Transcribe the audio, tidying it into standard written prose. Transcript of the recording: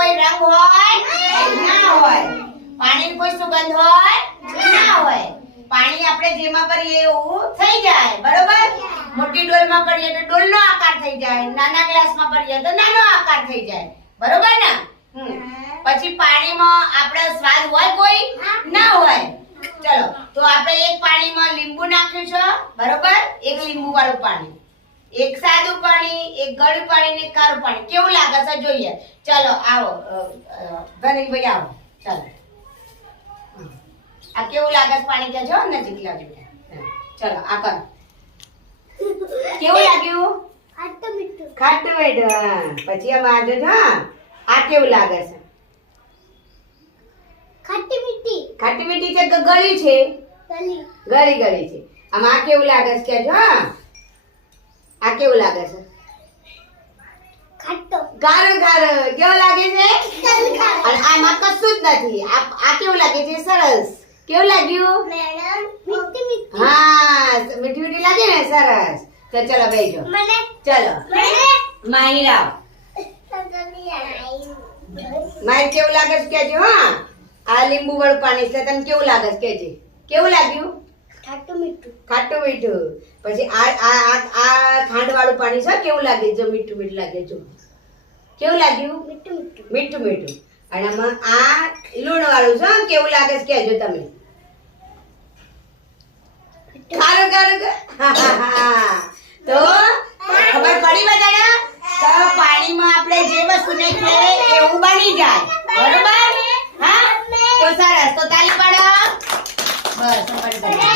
કોઈ રંગ હોય ના હોય, પાણીની કોઈ સુગંધ હોય ના હોય. પાણી આપણે જેમાં ભરીએ એવું થઈ જાય, બરોબર? મોટી ડોલમાં ભરીએ તો ડોલનો આકાર થઈ જાય, નાના ગ્લાસમાં ભરીએ તો નાનો આકાર થઈ જાય, બરોબર ને? પછી પાણીમાં આપણે સ્વાદ હોય કોઈ ના હોય. ચલો તો આપણે એક પાણીમાં લીંબુ નાખ્યું છે, બરોબર? એક લીંબુ વાળું પાણી, એક સાદું પાણી, એક ગળ્યું પાણી ને એક ખારું પાણી. કેવું લાગે છે જોઈએ. ચલો આવો ધનીભાઈ આવો. ચાલો આ કેવું લાગે છે પાણી કે જો નજીક લાવજો. ચલો આ કરો. કેવું લાગ્યું? ખાટું મીઠું. ખાટું મીઠું. પછી આમ આજો જો. આ કેવું લાગે છે? ખાટી મીઠી. ખાટી મીઠી છે કે ગળી છે? ગળી. ગળી છે. આમ આ કેવું લાગે છે કે જો. આ કેવું લાગે છે? ખાટો. ગારો કેવો લાગે છે? ખાટો. અને આમાં કશું જ નથી. આ કેવું લાગે છે? સરસ. કેવું લાગ્યું? મેડમ મીઠી મીઠી. હા મીઠી મીઠી લાગે ને? સરસ. તો ચલો બેજો. મને ચલો માહિર આવ. માહિર કેવું લાગે છે કેજો. હા આ લીંબુ વાળું પાણી છે, તને કેવું લાગે છે કેજે. કેવું લાગ્યું? ખાટું મીઠું. ખાટું મીઠું. પછી આ ખાંડ વાળું પાણી છે, કેવું લાગે? જો મીઠું મીઠું લાગે. જો કેવું લાગ્યું? મીઠું મીઠું. મીઠું મીઠું. અને આમાં આ લૂણ વાળું છે, કેવું લાગે છે કેજો તમે. ખારું તો ખબર પડી બધાને? તો પાણીમાં આપણે જે વસ્તુ નાખીએ એવું બની જાય, બરોબર? હા તો સરસ. તો તાલી પાડો. બસ પડી.